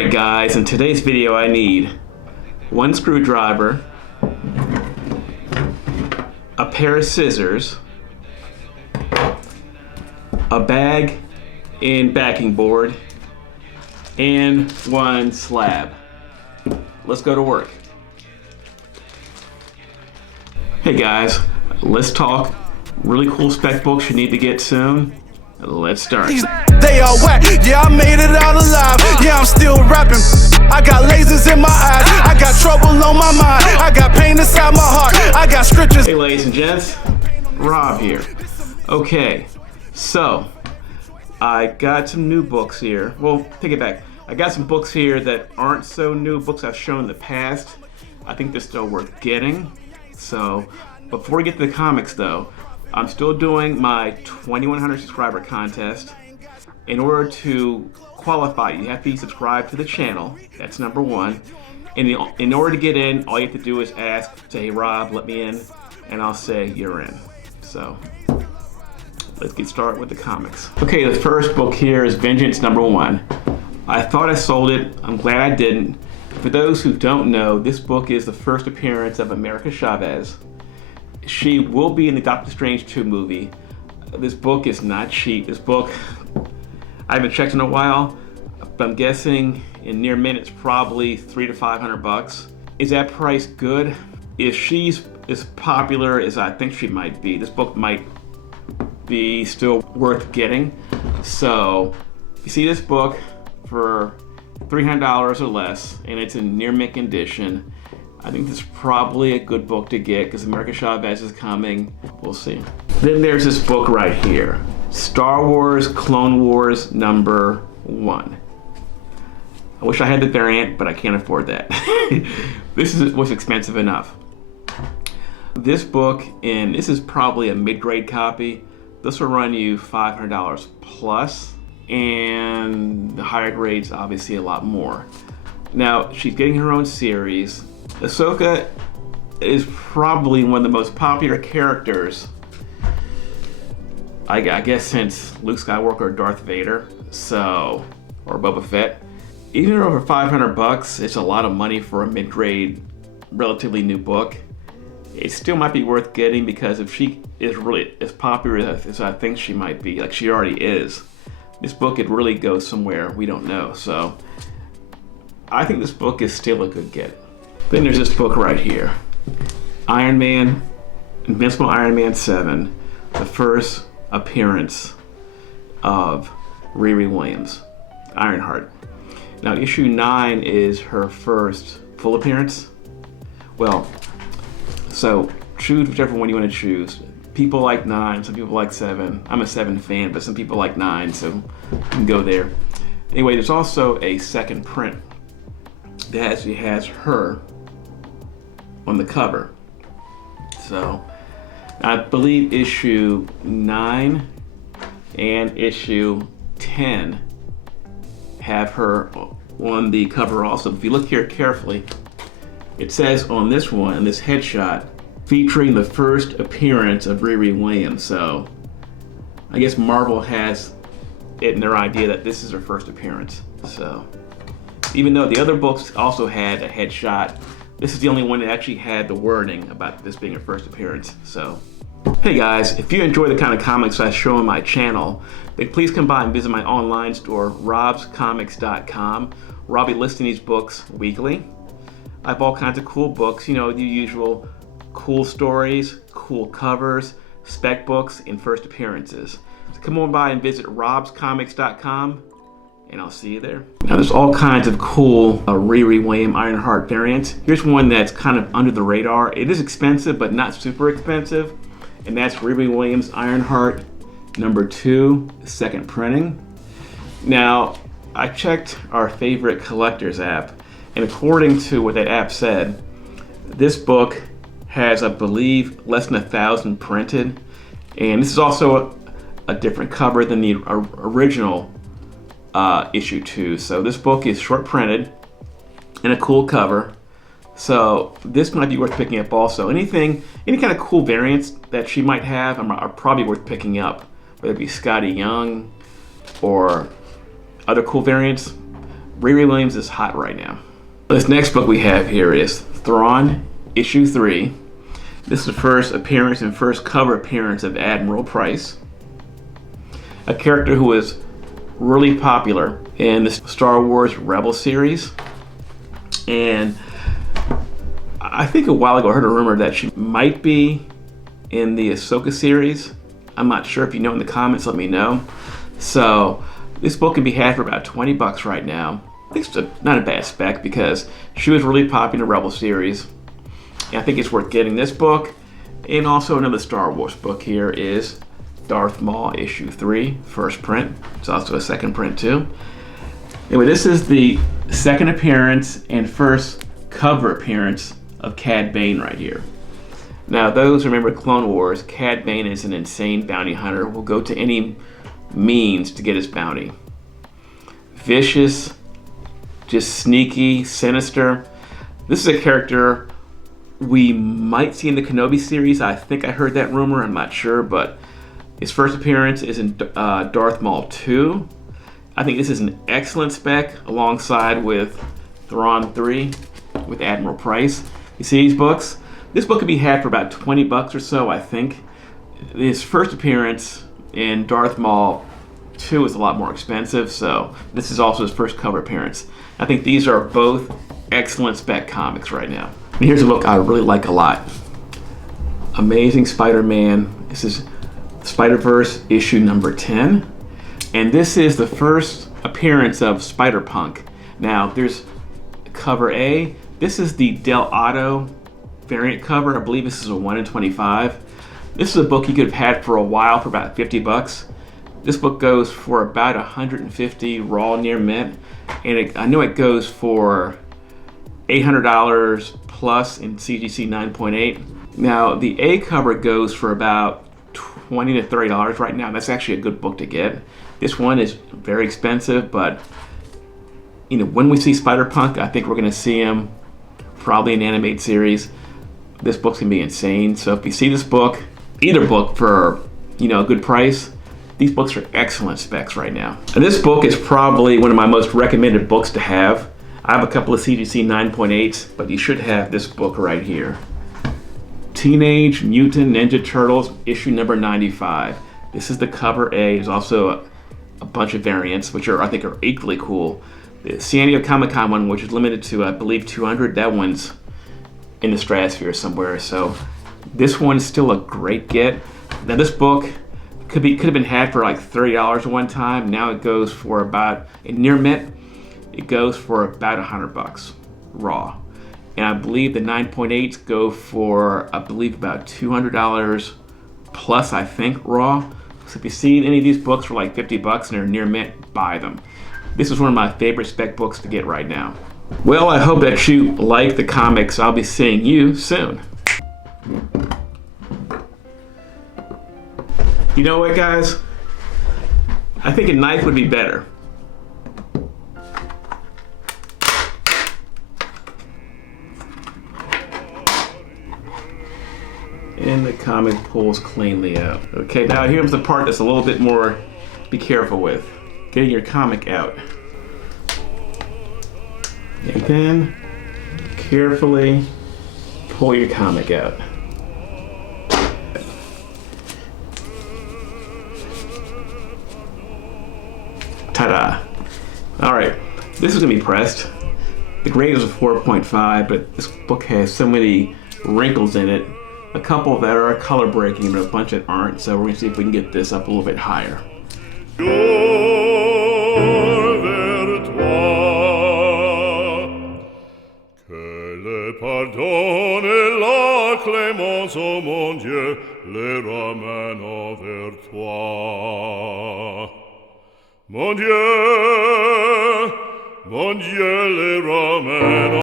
Alright guys, in today's video I need one screwdriver, a pair of scissors, a bag and backing board, and one slab. Let's go to work. Hey guys, let's talk really cool spec books you need to get soon. Let's start. They all whack, yeah, I made it out alive. Yeah, I'm still rapping. I got lasers in my eyes. I got trouble on my mind. I got pain inside my heart. I got scriptures. Hey ladies and gents, Rob here. Okay, so I got some new books here. Well, take it back. I got some books here that aren't so new, books I've shown in the past. I think they're still worth getting. So before we get to the comics though, I'm still doing my 2100 subscriber contest. In order to qualify, you have to be subscribed to the channel. That's number one. And in order to get in, all you have to do is ask, say, hey Rob, let me in, and I'll say you're in. So let's get started with the comics. Okay, the first book here is Vengeance #1. I thought I sold it. I'm glad I didn't. For those who don't know, this book is the first appearance of America Chavez. She will be in the Doctor Strange 2 movie. This book is not cheap. This book, I haven't checked in a while, but I'm guessing in near mint it's probably $300 to $500. Is that price good? If she's as popular as I think she might be, this book might be still worth getting. So, you see this book for $300 or less, and it's in near mint condition. I think this is probably a good book to get because America Chavez is coming. We'll see. Then there's this book right here, Star Wars Clone Wars #1. I wish I had the variant, but I can't afford that. This was expensive enough. This book, and this is probably a mid-grade copy, this will run you $500 plus, and the higher grades obviously a lot more. Now, she's getting her own series. Ahsoka is probably one of the most popular characters, I guess, since Luke Skywalker or Darth Vader, so, or Boba Fett. Even over $500, it's a lot of money for a mid-grade, relatively new book. It still might be worth getting because if she is really as popular as I think she might be, like she already is, this book could really go somewhere we don't know. So I think this book is still a good get. Then there's this book right here, Iron Man, Invincible Iron Man 7, the first appearance of Riri Williams, Ironheart. Now issue 9 is her first full appearance. Well, so choose whichever one you want to choose. People like 9, some people like 7. I'm a 7 fan, but some people like 9, so you can go there. Anyway, there's also a second print that actually has her on the cover. So I believe issue 9 and issue 10 have her on the cover also. If you look here carefully, it says on this one, in this headshot, featuring the first appearance of Riri Williams. So I guess Marvel has it in their idea that this is her first appearance. So even though the other books also had a headshot, this is the only one that actually had the wording about this being her first appearance. So, hey guys, if you enjoy the kind of comics I show on my channel, then please come by and visit my online store, robscomics.com, where I'll be listing these books weekly. I have all kinds of cool books, you know, the usual cool stories, cool covers, spec books, and first appearances. So come on by and visit robscomics.com, and I'll see you there. Now there's all kinds of cool Riri Williams Ironheart variants. Here's one that's kind of under the radar. It is expensive, but not super expensive. And that's Riri Williams Ironheart #2, second printing. Now, I checked our favorite collectors app, and according to what that app said, this book has, I believe, less than 1,000 printed. And this is also a different cover than the original issue 2. So this book is short printed and a cool cover. So this might be worth picking up also. Any kind of cool variants that she might have are probably worth picking up, whether it be Scotty Young or other cool variants. Riri Williams is hot right now. This next book we have here is Thrawn, issue 3. This is the first appearance and first cover appearance of Admiral Price, a character who was really popular in the Star Wars Rebel series. And I think a while ago I heard a rumor that she might be in the Ahsoka series. I'm not sure. If you know in the comments, let me know. So this book can be had for about 20 bucks right now. I think it's not a bad spec because she was really popular in the Rebel series. And I think it's worth getting this book. And also another Star Wars book here is Darth Maul issue 3, first print. It's also a second print too. Anyway, this is the second appearance and first cover appearance of Cad Bane right here. Now, those who remember Clone Wars, Cad Bane is an insane bounty hunter who will go to any means to get his bounty. Vicious, just sneaky, sinister. This is a character we might see in the Kenobi series. I think I heard that rumor, I'm not sure, but his first appearance is in Darth Maul 2. I think this is an excellent spec alongside with Thrawn 3 with Admiral Price. You see these books? This book could be had for about 20 bucks or so, I think. His first appearance in Darth Maul 2 is a lot more expensive, so this is also his first cover appearance. I think these are both excellent spec comics right now. And here's a book I really like a lot. Amazing Spider-Man. This is Spider-Verse issue number 10. And this is the first appearance of Spider-Punk. Now, there's cover A. This is the Del Otto variant cover. I believe this is a 1 in 25. This is a book you could have had for a while for about 50 bucks. This book goes for about 150 raw near mint. And I know it goes for $800 plus in CGC 9.8. Now, the A cover goes for about $20 to $30 right now. That's actually a good book to get. This one is very expensive, but you know, when we see Spider-Punk, I think we're going to see him probably in an animated series. This book's going to be insane. So if you see this book, either book for, you know, a good price, these books are excellent specs right now. And this book is probably one of my most recommended books to have. I have a couple of CGC 9.8s, but you should have this book right here. Teenage Mutant Ninja Turtles, issue number 95. This is the cover A. There's also a bunch of variants, which I think are equally cool. The San Diego Comic-Con one, which is limited to, I believe, 200, that one's in the stratosphere somewhere. So this one's still a great get. Now this book could have been had for like $30 at one time. Now it goes for about, in near mint, it goes for about 100 bucks raw. And I believe the 9.8s go for, I believe, about $200 plus, I think, raw. So if you see any of these books for like 50 bucks and they're near mint, buy them. This is one of my favorite spec books to get right now. Well, I hope that you like the comics. I'll be seeing you soon. You know what, guys? I think a knife would be better. And the comic pulls cleanly out. Okay, now here's the part that's a little bit more be careful with. Getting your comic out. And then carefully pull your comic out. Ta-da. All right, this is gonna be pressed. The grade is a 4.5, but this book has so many wrinkles in it. A couple that are color breaking, but a bunch that aren't. So we're gonna see if we can get this up a little bit higher. Pardonne la clémence, oh mon Dieu, les ramène vers toi. Mon Dieu, les ramène.